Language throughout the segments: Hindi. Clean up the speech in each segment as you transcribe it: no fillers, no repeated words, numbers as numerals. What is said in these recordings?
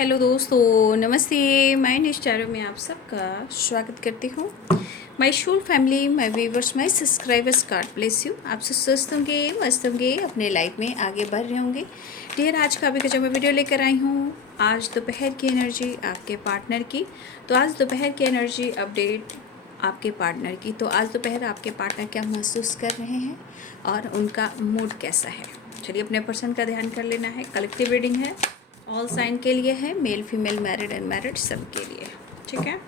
हेलो दोस्तों, नमस्ते। मैं निष्ठारो में आप सबका स्वागत करती हूँ। My Shool family, my viewers, my subscribers, God bless you. आप सब स्वस्थ होंगे, मस्त होंगे, अपने लाइफ में आगे बढ़ रहे होंगे। डियर, आज का भी जो मैं वीडियो लेकर आई हूँ, आज दोपहर की एनर्जी आपके पार्टनर की। तो आज दोपहर की एनर्जी अपडेट आपके पार्टनर की। तो आज दोपहर आपके पार्टनर क्या महसूस कर रहे हैं और उनका मूड कैसा है। चलिए अपने पर्सन का ध्यान कर लेना है। कलेक्टिव रीडिंग है, ऑल साइन के लिए है, मेल फीमेल मैरिड अनमैरिड सब के लिए, ठीक है।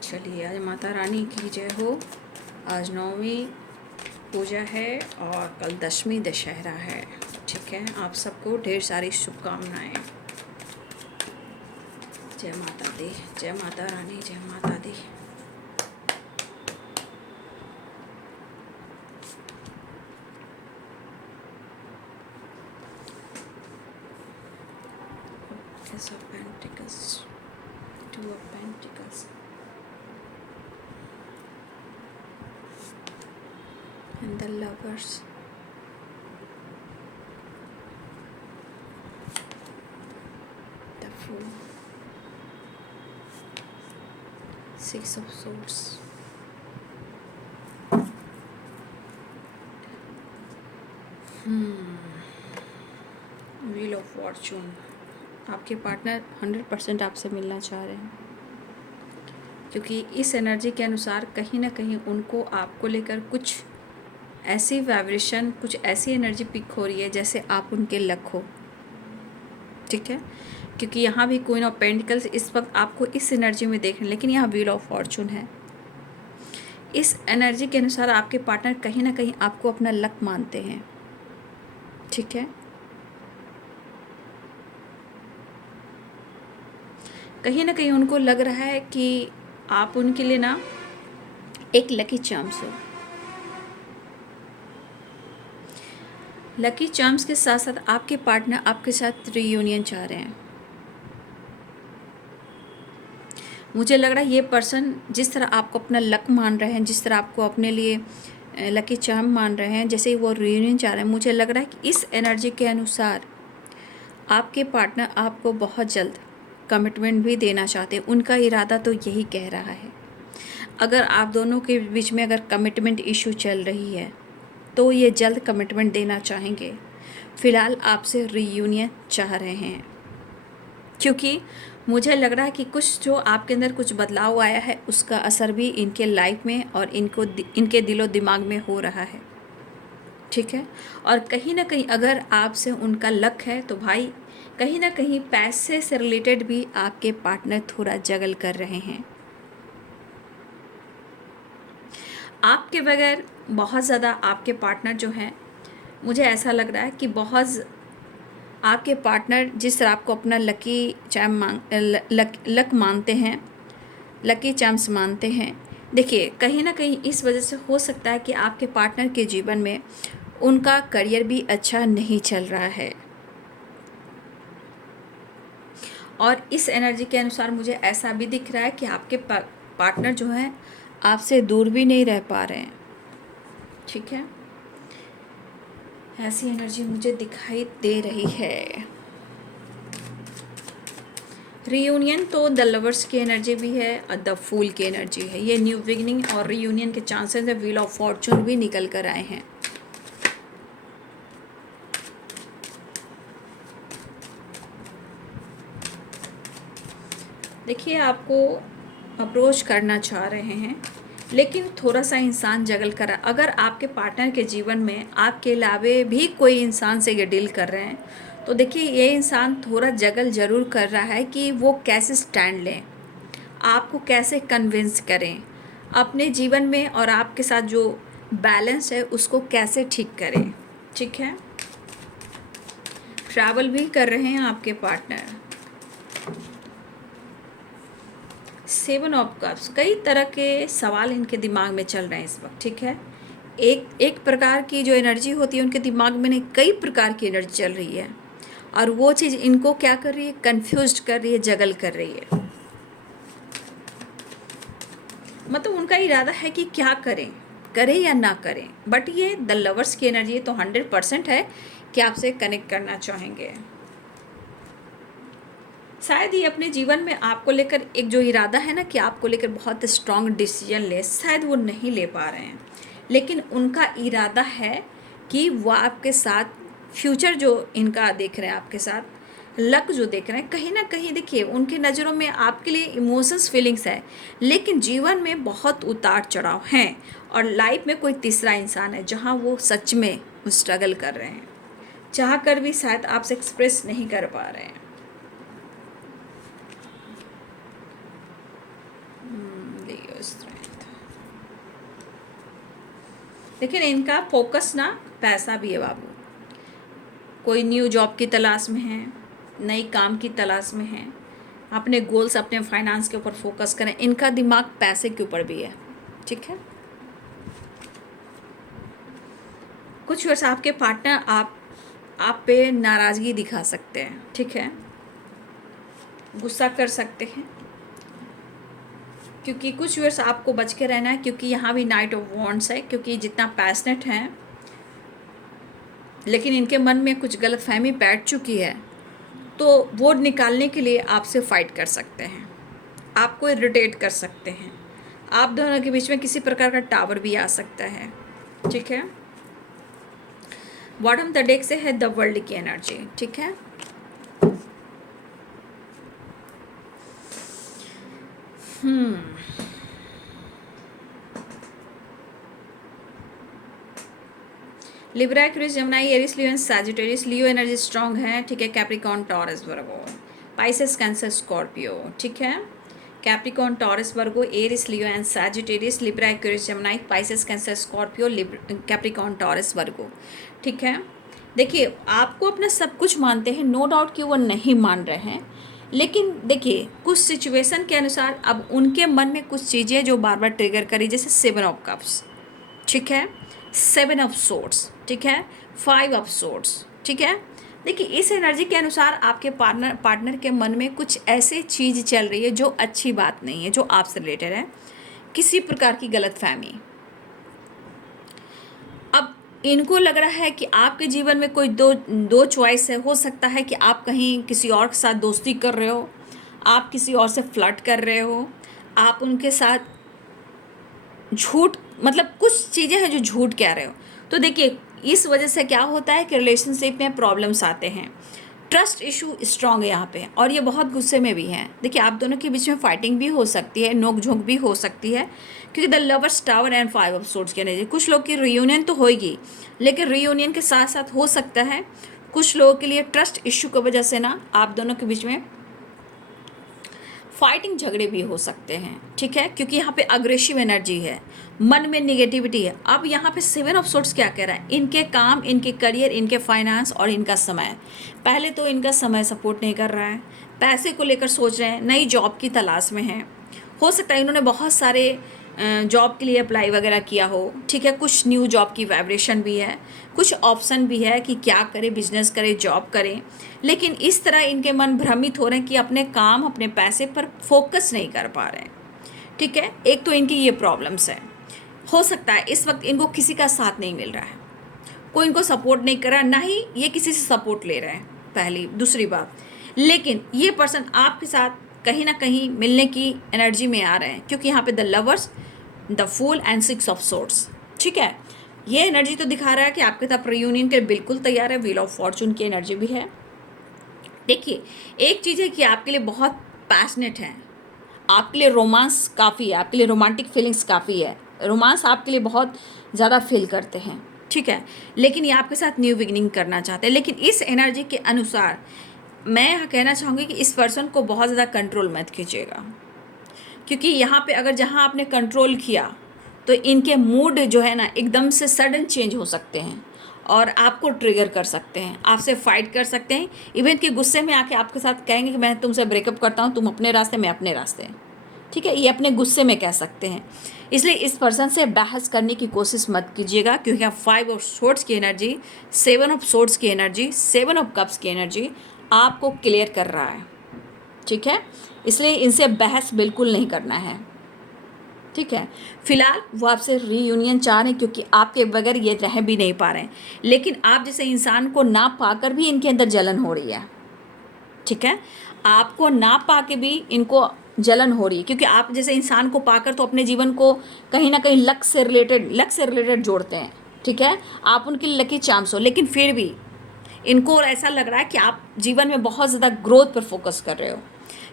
चलिए, आज माता रानी की जय हो। आज 9वीं पूजा है और कल 10वीं दशहरा है, ठीक है। आप सबको ढेर सारी शुभकामनाएं। जय माता दी, जय माता रानी, जय माता दी। Ace of Pentacles, Two of Pentacles, and the Lovers. The Fool, Six of Swords, Wheel of Fortune। आपके पार्टनर 100% आपसे मिलना चाह रहे हैं, क्योंकि इस एनर्जी के अनुसार कहीं ना कहीं उनको आपको लेकर कुछ ऐसी वाइब्रेशन, कुछ ऐसी एनर्जी पिक हो रही है जैसे आप उनके लक हो, ठीक है। क्योंकि यहाँ भी क्वीन ऑफ पेंटिकल्स इस वक्त आपको इस एनर्जी में देख रहे हैं, लेकिन यहाँ व्हील ऑफ फॉर्चून है। इस एनर्जी के अनुसार आपके पार्टनर कहीं ना कहीं आपको अपना लक मानते हैं, ठीक है। कहीं ना कहीं उनको लग रहा है कि आप उनके लिए ना एक लकी चार्म्स हो। लकी चार्म्स के साथ साथ आपके पार्टनर आपके साथ रियूनियन चाह रहे हैं। मुझे लग रहा है ये पर्सन जिस तरह आपको अपना लक मान रहे हैं, जिस तरह आपको अपने लिए लकी चार्म मान रहे हैं, जैसे वो रियूनियन चाह रहे हैं, मुझे लग रहा है कि इस एनर्जी के अनुसार आपके पार्टनर आपको बहुत जल्द कमिटमेंट भी देना चाहते हैं। उनका इरादा तो यही कह रहा है। अगर आप दोनों के बीच में अगर कमिटमेंट इशू चल रही है तो ये जल्द कमिटमेंट देना चाहेंगे। फ़िलहाल आपसे रियूनियन चाह रहे हैं, क्योंकि मुझे लग रहा है कि कुछ जो आपके अंदर कुछ बदलाव आया है उसका असर भी इनके लाइफ में और इनके दिलो दिमाग में हो रहा है, ठीक है। और कहीं ना कहीं अगर आपसे उनका लक है तो भाई कहीं ना कहीं पैसे से रिलेटेड भी आपके पार्टनर थोड़ा जगल कर रहे हैं। आपके बगैर बहुत ज़्यादा आपके पार्टनर जो हैं, मुझे ऐसा लग रहा है कि बहुत आपके पार्टनर जिस तरह आपको अपना लकी चार्म लक मानते हैं, लकी चार्म्स मानते हैं। देखिए, कहीं ना कहीं इस वजह से हो सकता है कि आपके पार्टनर के जीवन में उनका करियर भी अच्छा नहीं चल रहा है। और इस एनर्जी के अनुसार मुझे ऐसा भी दिख रहा है कि आपके पार्टनर जो हैं आपसे दूर भी नहीं रह पा रहे हैं, ठीक है। ऐसी एनर्जी मुझे दिखाई दे रही है। रियूनियन तो द लवर्स की एनर्जी भी है और द फूल की एनर्जी है। ये न्यू बिगनिंग और रियूनियन के चांसेस है। व्हील ऑफ फॉर्चून भी निकल कर आए हैं। देखिए, आपको अप्रोच करना चाह रहे हैं, लेकिन थोड़ा सा इंसान जगल कर रहा है। अगर आपके पार्टनर के जीवन में आपके अलावे भी कोई इंसान से ये डील कर रहे हैं तो देखिए, ये इंसान थोड़ा जगल ज़रूर कर रहा है कि वो कैसे स्टैंड लें, आपको कैसे कन्विंस करें, अपने जीवन में और आपके साथ जो बैलेंस है उसको कैसे ठीक करें, ठीक है। ट्रैवल भी कर रहे हैं आपके पार्टनर। 7 ऑफ कप्स, कई तरह के सवाल इनके दिमाग में चल रहे हैं इस वक्त, ठीक है। एक प्रकार की जो एनर्जी होती है उनके दिमाग में नहीं, कई प्रकार की एनर्जी चल रही है और वो चीज़ इनको क्या कर रही है, कंफ्यूज कर रही है, जगल कर रही है। मतलब उनका इरादा है कि क्या करें, करें या ना करें, बट ये द लवर्स की एनर्जी तो 100% है कि आपसे कनेक्ट करना चाहेंगे। शायद ये अपने जीवन में आपको लेकर एक जो इरादा है ना कि आपको लेकर बहुत स्ट्रॉन्ग डिसीजन ले, शायद वो नहीं ले पा रहे हैं, लेकिन उनका इरादा है कि वो आपके साथ फ्यूचर जो इनका देख रहे हैं, आपके साथ लक जो देख रहे हैं, कहीं ना कहीं देखिए उनके नज़रों में आपके लिए इमोशंस फीलिंग्स है, लेकिन जीवन में बहुत उतार चढ़ाव हैं और लाइफ में कोई तीसरा इंसान है जहाँ वो सच में स्ट्रगल कर रहे हैं, चाह कर भी शायद आपसे एक्सप्रेस नहीं कर पा रहे हैं। लेकिन इनका फोकस ना पैसा भी है बाबू, कोई न्यू जॉब की तलाश में है, नई काम की तलाश में है, अपने गोल्स अपने फाइनेंस के ऊपर फोकस करें, इनका दिमाग पैसे के ऊपर भी है। ठीक है, कुछ वर्ष आपके पार्टनर आप पे नाराज़गी दिखा सकते हैं, ठीक है, गुस्सा कर सकते हैं, क्योंकि कुछ वर्ष आपको बच के रहना है, क्योंकि यहाँ भी नाइट ऑफ वॉन्ड्स है, क्योंकि जितना पैशनेट हैं लेकिन इनके मन में कुछ गलतफहमी बैठ चुकी है, तो वो निकालने के लिए आपसे फाइट कर सकते हैं, आपको इरिटेट कर सकते हैं, आप दोनों के बीच में किसी प्रकार का टावर भी आ सकता है। ठीक है, बॉटम द डेक से है द वर्ल्ड की एनर्जी। ठीक है, Libra, Aquarius, Gemini, Aries, Leo and Sagittarius. Leo energy strong है, ठीक है, Capricorn, Taurus, Virgo, Pisces, Cancer, Scorpio. ठीक है, Capricorn, Taurus, Virgo, Aries, Leo and Sagittarius, Libra, Aquarius, Gemini, Pisces, Cancer, Scorpio, Capricorn, Taurus, Virgo. ठीक है, देखिए आपको अपना सब कुछ मानते हैं, नो डाउट कि वो नहीं मान रहे हैं, लेकिन देखिए कुछ सिचुएशन के अनुसार अब उनके मन में कुछ चीज़ें जो बार बार ट्रिगर करी, जैसे 7 ऑफ कप्स, ठीक है, 7 ऑफ सोर्ड्स, ठीक है, 5 ऑफ सोर्ड्स। ठीक है, देखिए इस एनर्जी के अनुसार आपके पार्टनर के मन में कुछ ऐसी चीज़ चल रही है जो अच्छी बात नहीं है, जो आपसे रिलेटेड है, किसी प्रकार की गलतफहमी। अब इनको लग रहा है कि आपके जीवन में कोई दो चॉइस है, हो सकता है कि आप कहीं किसी और के साथ दोस्ती कर रहे हो, आप किसी और से फ्लर्ट कर रहे हो, आप उनके साथ झूठ, मतलब कुछ चीज़ें हैं जो झूठ कह रहे हो। तो देखिए इस वजह से क्या होता है कि रिलेशनशिप में प्रॉब्लम्स आते हैं, ट्रस्ट इशू स्ट्रांग है यहाँ पे, और ये बहुत गुस्से में भी हैं। देखिए आप दोनों के बीच में फाइटिंग भी हो सकती है, नोक झोंक भी हो सकती है, क्योंकि the lovers, tower and 5 of swords के एनर्जी। कुछ लोग की रियूनियन तो होगी, लेकिन रियूनियन के साथ साथ हो सकता है कुछ लोगों के लिए ट्रस्ट इशू की वजह से ना आप दोनों के बीच में फाइटिंग, झगड़े भी हो सकते हैं। ठीक है, क्योंकि यहाँ पे अग्रेसिव एनर्जी है, मन में निगेटिविटी है। अब यहाँ पे 7 ऑफ सोर्ड्स क्या कह रहा है, इनके काम, इनके करियर, इनके फाइनेंस और इनका समय। पहले तो इनका समय सपोर्ट नहीं कर रहा है, पैसे को लेकर सोच रहे हैं, नई जॉब की तलाश में हैं, हो सकता है इन्होंने बहुत सारे जॉब के लिए अप्लाई वगैरह किया हो। ठीक है, कुछ न्यू जॉब की वाइब्रेशन भी है, कुछ ऑप्शन भी है कि क्या करें, बिजनेस करें, जॉब करें, लेकिन इस तरह इनके मन भ्रमित हो रहे हैं कि अपने काम, अपने पैसे पर फोकस नहीं कर पा रहे हैं। ठीक है, एक तो इनकी ये प्रॉब्लम्स है। हो सकता है इस वक्त इनको किसी का साथ नहीं मिल रहा है, कोई इनको सपोर्ट नहीं कर रहा, ना ही ये किसी से सपोर्ट ले रहे हैं, पहली। दूसरी बात, लेकिन ये पर्सन आपके साथ कहीं ना कहीं मिलने की एनर्जी में आ रहे हैं, क्योंकि यहाँ पे the lovers, the fool and 6 of swords. ठीक है, ये एनर्जी तो दिखा रहा है कि आपके साथ रियूनियन के लिए बिल्कुल तैयार है। व्हील ऑफ फॉर्चून की एनर्जी भी है। देखिए एक चीज़ है कि आपके लिए बहुत पैशनेट है, आपके लिए रोमांस काफ़ी है, आपके लिए रोमांटिक फीलिंग्स काफ़ी है, रोमांस आपके लिए बहुत ज़्यादा फील करते हैं। ठीक है, लेकिन ये आपके साथ न्यू बिगिनिंग करना चाहते हैं। लेकिन इस एनर्जी के अनुसार मैं कहना चाहूँगी कि इस पर्सन को बहुत ज़्यादा कंट्रोल मत कीजिएगा, क्योंकि यहाँ पे अगर जहाँ आपने कंट्रोल किया तो इनके मूड जो है ना एकदम से सडन चेंज हो सकते हैं और आपको ट्रिगर कर सकते हैं, आपसे फाइट कर सकते हैं, इवन के गुस्से में आके आपके साथ कहेंगे कि मैं तुमसे ब्रेकअप करता हूँ, तुम अपने रास्ते, मैं अपने रास्ते। ठीक है, ये अपने गुस्से में कह सकते हैं। इसलिए इस पर्सन से बहस करने की कोशिश मत कीजिएगा, क्योंकि आप 5 ऑफ सोर्ड्स की एनर्जी, 7 ऑफ सोर्ड्स की एनर्जी, 7 ऑफ कप्स की एनर्जी आपको क्लियर कर रहा है। ठीक है, इसलिए इनसे बहस बिल्कुल नहीं करना है। ठीक है। फिलहाल वो आपसे रीयूनियन चाह रहे हैं क्योंकि आपके बगैर ये रह भी नहीं पा रहे हैं, लेकिन आप जैसे इंसान को ना पाकर भी इनके अंदर जलन हो रही है। ठीक है, आपको ना पा के भी इनको जलन हो रही है, क्योंकि आप जैसे इंसान को पाकर तो अपने जीवन को कहीं ना कहीं लक से रिलेटेड जोड़ते हैं। ठीक है, आप उनके लकी चार्म्स हो, लेकिन फिर भी इनको ऐसा लग रहा है कि आप जीवन में बहुत ज़्यादा ग्रोथ पर फोकस कर रहे हो,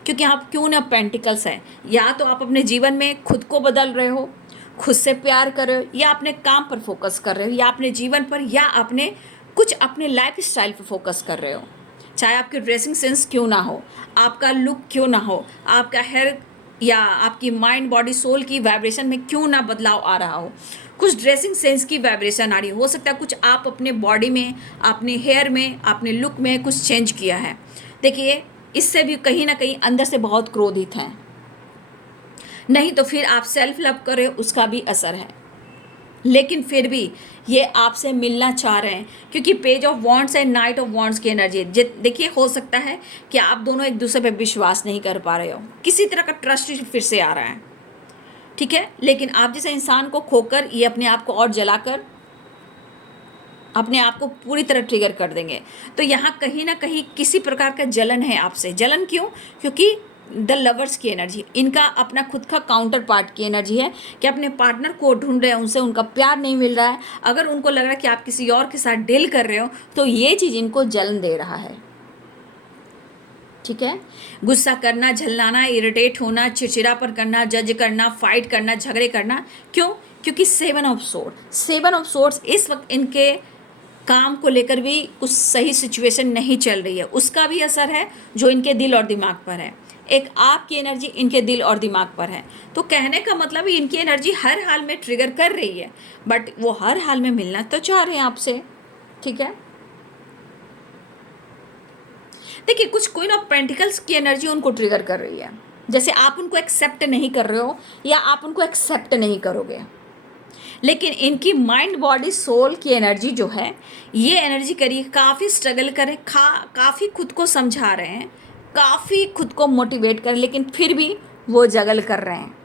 क्योंकि आप क्यों ना पेंटिकल्स है, या तो आप अपने जीवन में खुद को बदल रहे हो, खुद से प्यार कर रहे हो, या अपने काम पर फोकस कर रहे हो, या अपने जीवन पर, या अपने कुछ अपने लाइफ स्टाइल पर फोकस कर रहे हो। चाहे आपकी ड्रेसिंग सेंस क्यों ना हो, आपका लुक क्यों ना हो, आपका हेयर या आपकी माइंड बॉडी सोल की वाइब्रेशन में क्यों ना बदलाव आ रहा हो, कुछ ड्रेसिंग सेंस की वाइब्रेशन आ रही हो सकता है कुछ आप अपने बॉडी में, अपने हेयर में, अपने लुक में कुछ चेंज किया है। देखिए, इससे भी कहीं ना कहीं अंदर से बहुत क्रोधित हैं, नहीं तो फिर आप सेल्फ लव करें उसका भी असर है, लेकिन फिर भी ये आपसे मिलना चाह रहे हैं, क्योंकि page of wands and night of wands की एनर्जी। देखिए, हो सकता है कि आप दोनों एक दूसरे पे विश्वास नहीं कर पा रहे हो, किसी तरह का ट्रस्ट फिर से आ रहा है। ठीक है, लेकिन आप जैसे इंसान को खोकर ये अपने आप को और जलाकर अपने आप को पूरी तरह ट्रिगर कर देंगे। तो यहाँ कहीं ना कहीं किसी प्रकार का जलन है आपसे। जलन क्यों? क्योंकि द लवर्स की एनर्जी, इनका अपना खुद का काउंटर पार्ट की एनर्जी है कि अपने पार्टनर को ढूंढ रहे हैं, उनसे उनका प्यार नहीं मिल रहा है। अगर उनको लग रहा है कि आप किसी और के साथ डील कर रहे हो तो ये चीज़ इनको जलन दे रहा है। ठीक है, गुस्सा करना, झल्लाना, इरिटेट होना, चिड़चिड़ापन करना, जज करना, फाइट करना, झगड़े करना, क्यों? क्योंकि सेवन ऑफ सोर्ड्स इस वक्त इनके काम को लेकर भी कुछ सही सिचुएशन नहीं चल रही है, उसका भी असर है जो इनके दिल और दिमाग पर है। एक आपकी एनर्जी इनके दिल और दिमाग पर है। तो कहने का मतलब इनकी एनर्जी हर हाल में ट्रिगर कर रही है, बट वो हर हाल में मिलना तो चाह रहे हैं आपसे। ठीक है, देखिए, कुछ क्वीन ऑफ पेंटिकल्स की एनर्जी उनको ट्रिगर कर रही है, जैसे आप उनको एक्सेप्ट नहीं कर रहे हो या आप उनको एक्सेप्ट नहीं करोगे। लेकिन इनकी माइंड बॉडी सोल की एनर्जी जो है, ये एनर्जी करिए काफ़ी स्ट्रगल करें, काफ़ी खुद को समझा रहे हैं, काफ़ी खुद को मोटिवेट करें, लेकिन फिर भी वो जगल कर रहे हैं।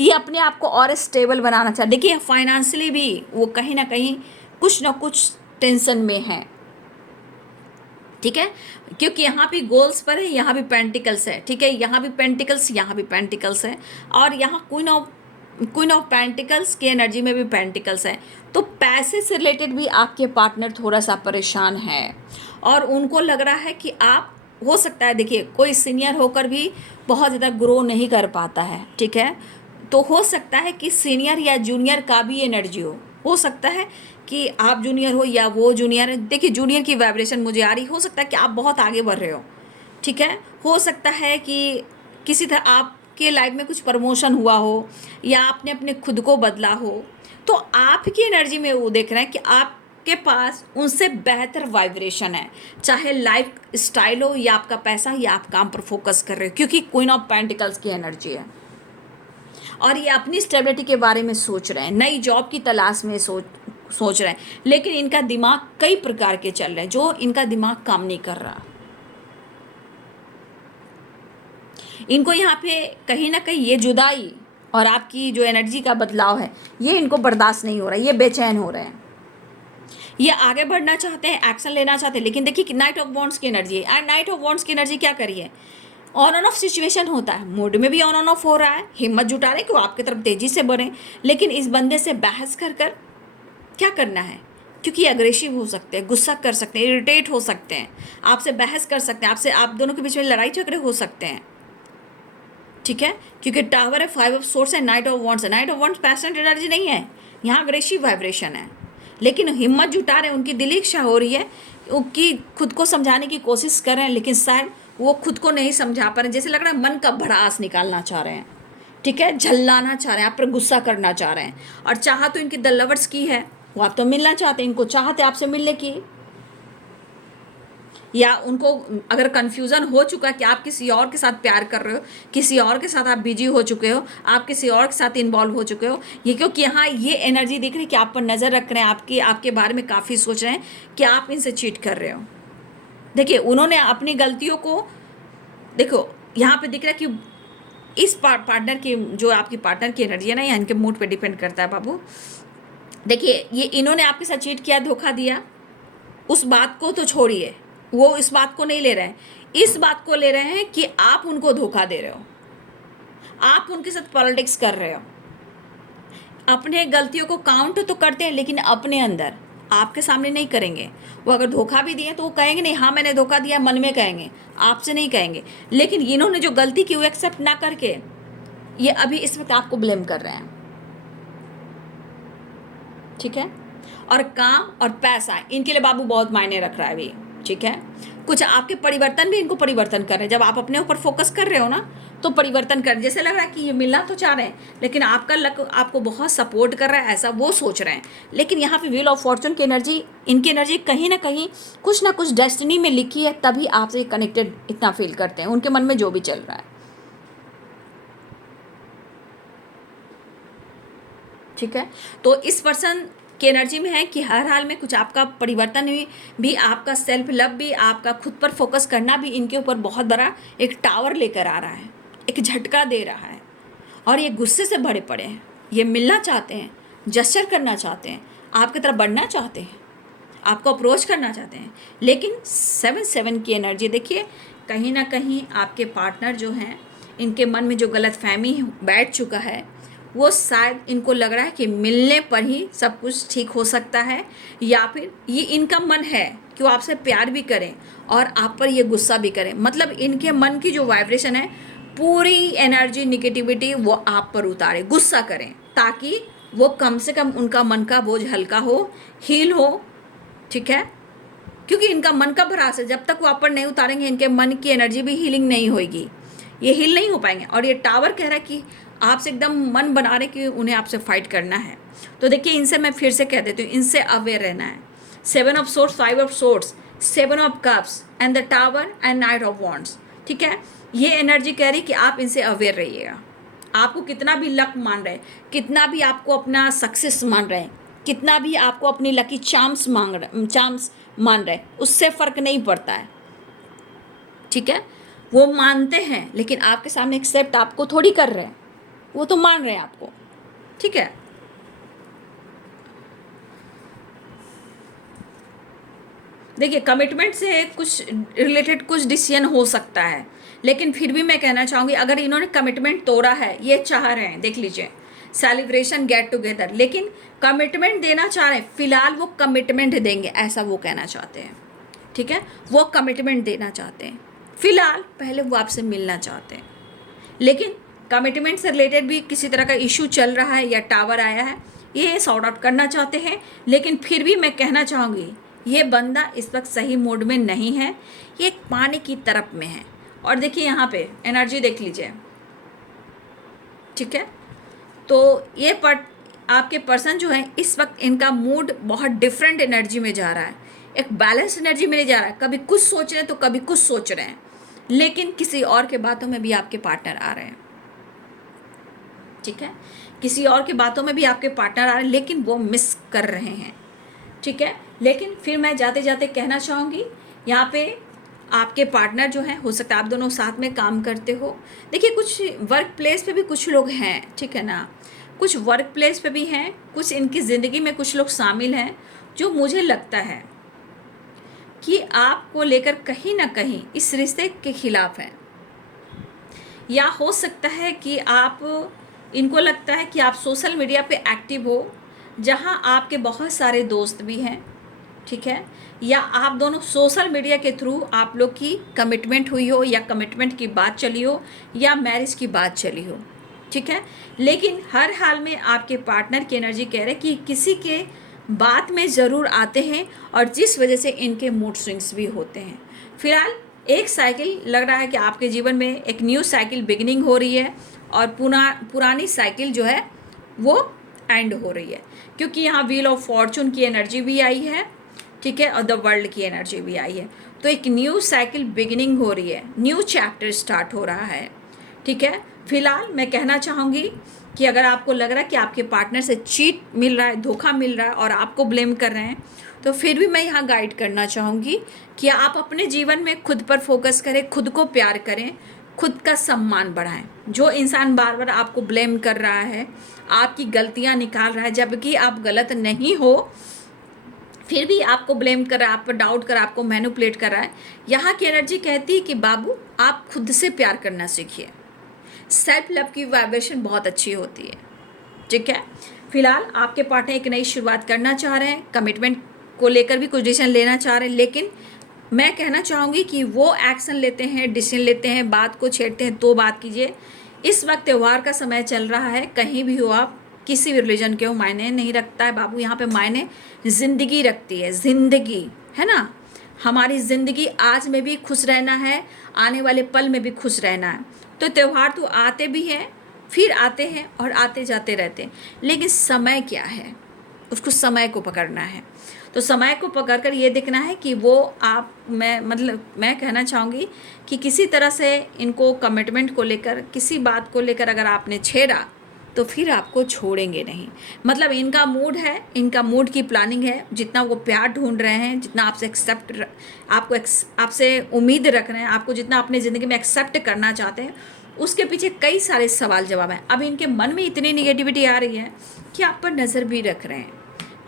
ये अपने आप को और स्टेबल बनाना चाहते। देखिए, फाइनेंशियली भी वो कहीं ना कहीं कुछ ना कुछ टेंशन में है। ठीक है, क्योंकि यहाँ भी गोल्स पर है, यहाँ भी पेंटिकल्स है। ठीक है, यहाँ भी पेंटिकल्स, यहाँ भी पेंटिकल्स है, और यहाँ क्वीन ऑफ पेंटिकल्स की एनर्जी में भी पेंटिकल्स है। तो पैसे से रिलेटेड भी आपके पार्टनर थोड़ा सा परेशान है, और उनको लग रहा है कि आप, हो सकता है, देखिए, कोई सीनियर होकर भी बहुत ज़्यादा ग्रो नहीं कर पाता है। ठीक है, तो हो सकता है कि सीनियर या जूनियर का भी एनर्जी हो सकता है कि आप जूनियर हो या वो जूनियर है। देखिए, जूनियर की वाइब्रेशन मुझे आ रही, हो सकता है कि आप बहुत आगे बढ़ रहे हो। ठीक है, हो सकता है कि किसी तरह आपके लाइफ में कुछ प्रमोशन हुआ हो, या आपने अपने खुद को बदला हो, तो आपकी एनर्जी में वो देख रहे हैं कि आपके पास उनसे बेहतर वाइब्रेशन है, चाहे लाइफ स्टाइल हो या आपका पैसा, या आप काम पर फोकस कर रहे हो, क्योंकि क्वीन ऑफ पेंटिकल्स की एनर्जी है। और ये अपनी स्टेबिलिटी के बारे में सोच रहे हैं, नई जॉब की तलाश में सोच रहे हैं, लेकिन इनका दिमाग कई प्रकार के चल रहे हैं, जो इनका दिमाग काम नहीं कर रहा। इनको यहाँ पे कहीं ना कहीं ये जुदाई और आपकी जो एनर्जी का बदलाव है, ये इनको बर्दाश्त नहीं हो रहा है, ये बेचैन हो रहे हैं। ये आगे बढ़ना चाहते हैं, एक्शन लेना चाहते हैं, लेकिन देखिए, नाइट ऑफ वॉन्ड्स की एनर्जी है। एंड नाइट ऑफ वॉन्ड्स की एनर्जी क्या करिए, ऑन एंड ऑफ सिचुएशन होता है, मूड में भी ऑन एंड ऑफ हो रहा है, हिम्मत जुटा रहे हैं कि वो आपकी तरफ तेजी से बढ़े, लेकिन इस बंदे से बहस कर क्या करना है, क्योंकि अग्रेसिव हो सकते हैं, गुस्सा कर सकते हैं, इरिटेट हो सकते हैं, आपसे बहस कर सकते हैं, आप दोनों के बीच में लड़ाई झगड़े हो सकते हैं। ठीक है, क्योंकि टावर है, 5 ऑफ सोर्स है, नाइट ऑफ वॉन्ड्स है। Night of wands passionate energy नहीं है, यहाँ अग्रेसिव वाइब्रेशन है, लेकिन हिम्मत जुटा रहे हैं, उनकी दिली इच्छा हो रही है, उनकी खुद को समझाने की कोशिश कर रहे हैं, लेकिन शायद वो खुद को नहीं समझा पा रहे, जैसे लग रहा है मन का भड़ास निकालना चाह रहे हैं। ठीक है, झल्लाना चाह रहे हैं, आप पर गुस्सा करना चाह रहे हैं, और चाह तो इनकी द लवर्स की है, वो आप तो मिलना चाहते हैं, इनको चाहते आपसे मिलने की, या उनको अगर कन्फ्यूज़न हो चुका है कि आप किसी और के साथ प्यार कर रहे हो, किसी और के साथ आप बिजी हो चुके हो, आप किसी और के साथ इन्वॉल्व हो चुके हो, ये क्योंकि यहाँ ये एनर्जी दिख रही है कि आप पर नज़र रख रहे हैं, आपके बारे में काफ़ी सोच रहे हैं कि आप इनसे चीट कर रहे हो। देखिए, उन्होंने अपनी गलतियों को, देखो, यहाँ पे दिख रहा है कि इस पार्टनर की, जो आपकी पार्टनर की एनर्जी है ना, ये इनके मूड पे डिपेंड करता है बाबू। देखिए, ये इन्होंने आपके साथ चीट किया, धोखा दिया, उस बात को तो छोड़िए, वो इस बात को नहीं ले रहे हैं, इस बात को ले रहे हैं कि आप उनको धोखा दे रहे हो, आप उनके साथ पॉलिटिक्स कर रहे हो। अपने गलतियों को काउंट तो करते हैं, लेकिन अपने अंदर, आपके सामने नहीं करेंगे। वो अगर धोखा भी दिए तो वो कहेंगे नहीं, हाँ मैंने धोखा दिया, मन में कहेंगे, आपसे नहीं कहेंगे। लेकिन इन्होंने जो गलती की वो एक्सेप्ट ना करके ये अभी इस वक्त आपको ब्लेम कर रहे हैं, ठीक है। और काम और पैसा इनके लिए बाबू बहुत मायने रख रहा है अभी, ठीक है। कुछ आपके परिवर्तन भी इनको परिवर्तन कर रहे हैं। जब आप अपने ऊपर फोकस कर रहे हो ना, तो परिवर्तन कर, जैसे लग रहा है कि ये मिलना तो चाह रहे हैं, लेकिन आपका लक आपको बहुत सपोर्ट कर रहा है, ऐसा वो सोच रहे हैं। लेकिन यहाँ पे व्हील ऑफ फॉर्चून की एनर्जी, इनकी एनर्जी कहीं ना कुछ डेस्टिनी में लिखी है, तभी आपसे कनेक्टेड इतना फील करते हैं, उनके मन में जो भी चल रहा है, ठीक है। तो इस पर्सन की एनर्जी में है कि हर हाल में कुछ आपका परिवर्तन भी आपका सेल्फ लव भी, आपका खुद पर फोकस करना भी इनके ऊपर बहुत बड़ा एक टावर लेकर आ रहा है, एक झटका दे रहा है। और ये गुस्से से भरे पड़े हैं, ये मिलना चाहते हैं, जस्चर करना चाहते हैं, आपकी तरफ बढ़ना चाहते हैं, आपको अप्रोच करना चाहते हैं। लेकिन 7-7 की एनर्जी देखिए, कहीं ना कहीं आपके पार्टनर जो हैं, इनके मन में जो गलतफहमी बैठ चुका है, वो शायद इनको लग रहा है कि मिलने पर ही सब कुछ ठीक हो सकता है, या फिर ये इनका मन है कि वो आपसे प्यार भी करें और आप पर ये गुस्सा भी करें। मतलब इनके मन की जो वाइब्रेशन है, पूरी एनर्जी निगेटिविटी वो आप पर उतारे, गुस्सा करें, ताकि वो कम से कम उनका मन का बोझ हल्का हो, हील हो, ठीक है। क्योंकि इनका मन का भरास है, जब तक वो आप पर नहीं उतारेंगे इनके मन की एनर्जी भी हीलिंग नहीं होगी, ये हील नहीं हो पाएंगे। और ये टावर कह रहा है कि आपसे एकदम मन बना रहे कि उन्हें आपसे फाइट करना है। तो देखिए, इनसे मैं फिर से कह देती हूँ, इनसे अवेयर रहना है। 7 of swords, 5 of swords, 7 of cups and the tower and night of wands, ठीक है। ये एनर्जी कह रही कि आप इनसे अवेयर रहिएगा। आपको कितना भी लक मान रहे, कितना भी आपको अपना सक्सेस मान रहे, कितना भी आपको अपनी लकी चार्म्स मान रहे, उससे फ़र्क नहीं पड़ता है, ठीक है। वो मानते हैं, लेकिन आपके सामने एक्सेप्ट आपको थोड़ी कर रहे हैं, वो तो मान रहे हैं आपको, ठीक है। देखिए, कमिटमेंट से कुछ रिलेटेड कुछ डिसीजन हो सकता है, लेकिन फिर भी मैं कहना चाहूँगी, अगर इन्होंने कमिटमेंट तोड़ा है, ये चाह रहे हैं, देख लीजिए, सेलिब्रेशन, गेट टुगेदर, लेकिन कमिटमेंट देना चाह रहे हैं, फिलहाल वो कमिटमेंट देंगे, ऐसा वो कहना चाहते हैं, ठीक है। वो कमिटमेंट देना चाहते हैं फिलहाल, पहले वो आपसे मिलना चाहते हैं। लेकिन कमिटमेंट से रिलेटेड भी किसी तरह का इशू चल रहा है या टावर आया है, ये सॉर्ट आउट करना चाहते हैं। लेकिन फिर भी मैं कहना चाहूँगी, ये बंदा इस वक्त सही मूड में नहीं है, ये पानी की तरफ में है। और देखिए यहाँ पे एनर्जी देख लीजिए, ठीक है। तो ये आपके पर्सन जो है, इस वक्त इनका मूड बहुत डिफरेंट एनर्जी में जा रहा है, एक बैलेंस एनर्जी में नहीं जा रहा है। कभी कुछ सोच रहे हैं तो कभी कुछ सोच रहे हैं, लेकिन किसी और के बातों में भी आपके पार्टनर आ रहे हैं, ठीक है। किसी और की बातों में भी आपके पार्टनर आ रहे हैं, लेकिन वो मिस कर रहे हैं, ठीक है। लेकिन फिर मैं जाते जाते कहना चाहूँगी, यहाँ पे आपके पार्टनर जो हैं, हो सकता है आप दोनों साथ में काम करते हो। देखिए, कुछ वर्क प्लेस पे भी कुछ लोग हैं, ठीक है ना, कुछ वर्क प्लेस पे भी हैं, कुछ इनकी ज़िंदगी में कुछ लोग शामिल हैं, जो मुझे लगता है कि आपको लेकर कहीं ना कहीं इस रिश्ते के खिलाफ हैं। या हो सकता है कि इनको लगता है कि आप सोशल मीडिया पे एक्टिव हो, जहां आपके बहुत सारे दोस्त भी हैं, ठीक है। या आप दोनों सोशल मीडिया के थ्रू आप लोग की कमिटमेंट हुई हो, या कमिटमेंट की बात चली हो, या मैरिज की बात चली हो, ठीक है। लेकिन हर हाल में आपके पार्टनर की एनर्जी कह रहे कि किसी के बात में ज़रूर आते हैं, और जिस वजह से इनके मूड स्विंग्स भी होते हैं। फिलहाल एक साइकिल लग रहा है कि आपके जीवन में एक न्यू साइकिल बिगिनिंग हो रही है, और पुरानी साइकिल जो है वो एंड हो रही है, क्योंकि यहाँ व्हील ऑफ फॉर्चून की एनर्जी भी आई है, ठीक है, और द वर्ल्ड की एनर्जी भी आई है। तो एक न्यू साइकिल बिगिनिंग हो रही है, न्यू चैप्टर स्टार्ट हो रहा है, ठीक है। फिलहाल मैं कहना चाहूँगी कि अगर आपको लग रहा है कि आपके पार्टनर से चीट मिल रहा है, धोखा मिल रहा है, और आपको ब्लेम कर रहे हैं, तो फिर भी मैं यहाँ गाइड करना चाहूँगी कि आप अपने जीवन में खुद पर फोकस करें, खुद को प्यार करें, खुद का सम्मान बढ़ाएं। जो इंसान बार बार आपको ब्लेम कर रहा है, आपकी गलतियां निकाल रहा है जबकि आप गलत नहीं हो, फिर भी आपको ब्लेम कर रहा है, आप पर डाउट कर रहा है, आपको मैनिपुलेट कर रहा है, यहाँ की एनर्जी कहती है कि बाबू आप खुद से प्यार करना सीखिए। सेल्फ लव की वाइब्रेशन बहुत अच्छी होती है, ठीक है। फिलहाल आपके पार्टनर एक नई शुरुआत करना चाह रहे हैं, कमिटमेंट को लेकर भी कुछ डिसीजन लेना चाह रहे हैं, लेकिन मैं कहना चाहूँगी कि वो एक्शन लेते हैं, डिसीजन लेते हैं, बात को छेड़ते हैं तो बात कीजिए। इस वक्त त्यौहार का समय चल रहा है, कहीं भी हो आप, किसी भी रिलीजन के हो, मायने नहीं रखता है बाबू। यहाँ पे मायने ज़िंदगी रखती है, ज़िंदगी है ना। हमारी ज़िंदगी आज में भी खुश रहना है, आने वाले पल में भी खुश रहना है। तो त्यौहार तो आते भी हैं, फिर आते हैं और आते जाते रहते हैं, लेकिन समय क्या है, उसको समय को पकड़ना है। तो समय को पकड़कर ये देखना है कि वो आप मैं कहना चाहूँगी कि किसी तरह से इनको कमिटमेंट को लेकर, किसी बात को लेकर अगर आपने छेड़ा तो फिर आपको छोड़ेंगे नहीं। मतलब इनका मूड है, इनका मूड की प्लानिंग है, जितना वो प्यार ढूंढ रहे हैं, जितना आपसे आपसे उम्मीद रख रहे हैं, आपको जितना अपनी ज़िंदगी में एक्सेप्ट करना चाहते हैं, उसके पीछे कई सारे सवाल जवाब हैं। अब इनके मन में इतनी निगेटिविटी आ रही है कि आप पर नज़र भी रख रहे हैं।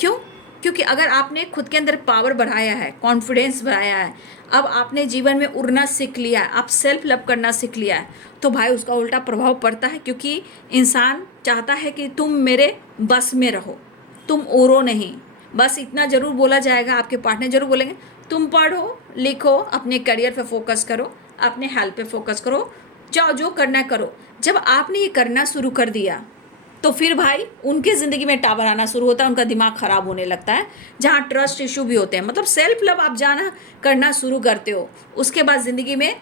क्यों? क्योंकि अगर आपने खुद के अंदर पावर बढ़ाया है, कॉन्फिडेंस बढ़ाया है, अब आपने जीवन में उड़ना सीख लिया है, आप सेल्फ लव करना सीख लिया है, तो भाई उसका उल्टा प्रभाव पड़ता है। क्योंकि इंसान चाहता है कि तुम मेरे बस में रहो, तुम उड़ो नहीं। बस इतना ज़रूर बोला जाएगा, आपके पार्टनर ज़रूर बोलेंगे तुम पढ़ो लिखो, अपने करियर पे फोकस करो, अपने हेल्थ पे फोकस करो, जाओ जो करना करो। जब आपने ये करना शुरू कर दिया तो फिर भाई उनके ज़िंदगी में टावर आना शुरू होता है, उनका दिमाग ख़राब होने लगता है, जहाँ ट्रस्ट इशू भी होते हैं। मतलब सेल्फ लव आप जाना करना शुरू करते हो, उसके बाद ज़िंदगी में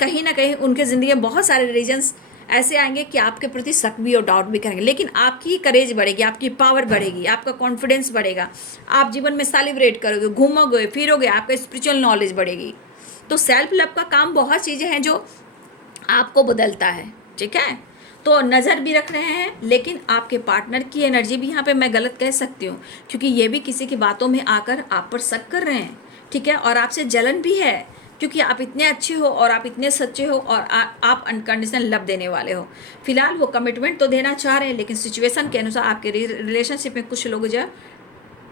कहीं ना कहीं उनके ज़िंदगी में बहुत सारे रीजन्स ऐसे आएंगे कि आपके प्रति शक भी और डाउट भी करेंगे, लेकिन आपकी करेज बढ़ेगी, आपकी पावर बढ़ेगी, आपका कॉन्फिडेंस बढ़ेगा, आप जीवन में सेलिब्रेट करोगे, घूमोगे फिरोगे, आपका स्पिरिचुअल नॉलेज बढ़ेगी। तो सेल्फ लव का काम बहुत चीज़ें हैं जो आपको बदलता है, ठीक है। तो नज़र भी रख रहे हैं, लेकिन आपके पार्टनर की एनर्जी भी यहाँ पे मैं गलत कह सकती हूँ, क्योंकि ये भी किसी की बातों में आकर आप पर शक कर रहे हैं, ठीक है। और आपसे जलन भी है, क्योंकि आप इतने अच्छे हो और आप इतने सच्चे हो और आप अनकंडीशनल लव देने वाले हो। फिलहाल वो कमिटमेंट तो देना चाह रहे हैं, लेकिन सिचुएशन के अनुसार आपके रिलेशनशिप में कुछ लोग जो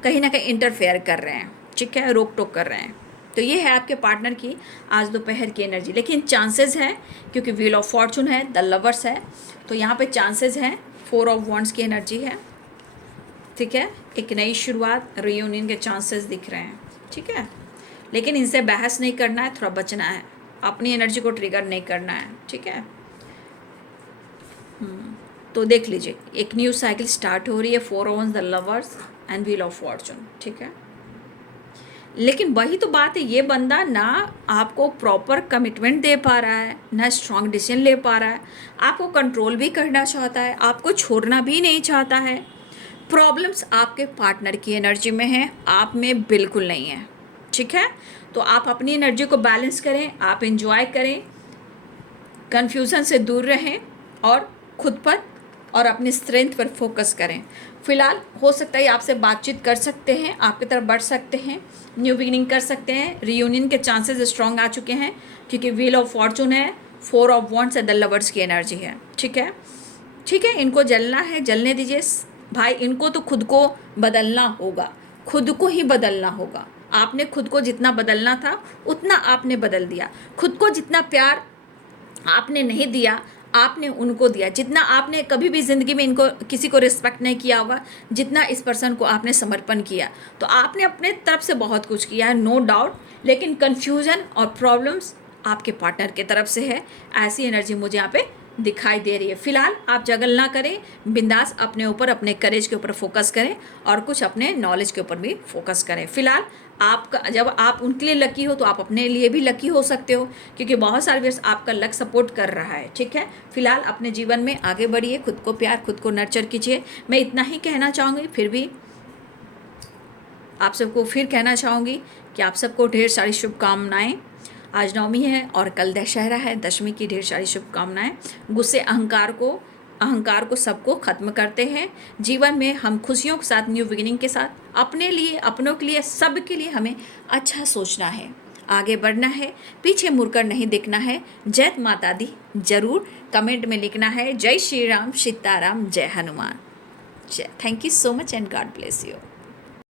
कहीं ना कहीं इंटरफेयर कर रहे हैं, ठीक है, रोक टोक कर रहे हैं। तो ये है आपके पार्टनर की आज दोपहर की एनर्जी। लेकिन चांसेस हैं, क्योंकि व्हील ऑफ फॉर्चून है, द लवर्स है, तो यहाँ पे चांसेस हैं, 4 ऑफ वॉन्ड्स की एनर्जी है, ठीक है। एक नई शुरुआत, रियूनियन के चांसेस दिख रहे हैं, ठीक है। लेकिन इनसे बहस नहीं करना है, थोड़ा बचना है, अपनी एनर्जी को ट्रिगर नहीं करना है, ठीक है। तो देख लीजिए, एक न्यू साइकिल स्टार्ट हो रही है, 4 of wands, the lovers and wheel of Fortune, ठीक है। लेकिन वही तो बात है, ये बंदा ना आपको प्रॉपर कमिटमेंट दे पा रहा है, ना स्ट्रॉन्ग डिसीजन ले पा रहा है, आपको कंट्रोल भी करना चाहता है, आपको छोड़ना भी नहीं चाहता है। प्रॉब्लम्स आपके पार्टनर की एनर्जी में है, आप में बिल्कुल नहीं है, ठीक है। तो आप अपनी एनर्जी को बैलेंस करें, आप इंजॉय करें, कन्फ्यूज़न से दूर रहें और खुद पर और अपनी स्ट्रेंथ पर फोकस करें। फिलहाल हो सकता है आपसे बातचीत कर सकते हैं, आपकी तरफ बढ़ सकते हैं, न्यू बिगिनिंग कर सकते हैं, रियूनियन के चांसेस स्ट्रॉन्ग आ चुके हैं, क्योंकि व्हील ऑफ फॉर्चून है, 4 ऑफ वॉन्ड्स है, द लवर्स की एनर्जी है, ठीक है, ठीक है। इनको जलना है, जलने दीजिए भाई, इनको तो खुद को बदलना होगा, खुद को ही बदलना होगा। आपने खुद को जितना बदलना था उतना आपने बदल दिया, खुद को जितना प्यार आपने नहीं दिया आपने उनको दिया, जितना आपने कभी भी ज़िंदगी में इनको किसी को रिस्पेक्ट नहीं किया होगा जितना इस पर्सन को आपने समर्पण किया। तो आपने अपने तरफ से बहुत कुछ किया है, नो डाउट, लेकिन कन्फ्यूज़न और प्रॉब्लम्स आपके पार्टनर की तरफ से है, ऐसी एनर्जी मुझे यहाँ पे दिखाई दे रही है। फिलहाल आप जगल ना करें, बिंदास अपने ऊपर, अपने करेज के ऊपर फोकस करें और कुछ अपने नॉलेज के ऊपर भी फोकस करें। फिलहाल आपका, जब आप उनके लिए लकी हो तो आप अपने लिए भी लकी हो सकते हो, क्योंकि बहुत सारे व्यर्स आपका लक सपोर्ट कर रहा है, ठीक है। फिलहाल अपने जीवन में आगे बढ़िए, खुद को प्यार, खुद को नर्चर कीजिए। मैं इतना ही कहना चाहूँगी, फिर भी आप सबको फिर कहना चाहूँगी कि आप सबको ढेर सारी शुभकामनाएँ। आज नवमी है और कल दशहरा है, दशमी की ढेर सारी शुभकामनाएं। गुस्से अहंकार को सबको ख़त्म करते हैं। जीवन में हम खुशियों के साथ, न्यू बिगिनिंग के साथ, अपने लिए, अपनों के लिए, सब के लिए हमें अच्छा सोचना है। आगे बढ़ना है, पीछे मुड़कर नहीं देखना है। जय माता दी जरूर कमेंट में लिखना है। जय श्री राम, सीताराम, जय Hanuman. Thank you so much and God bless you.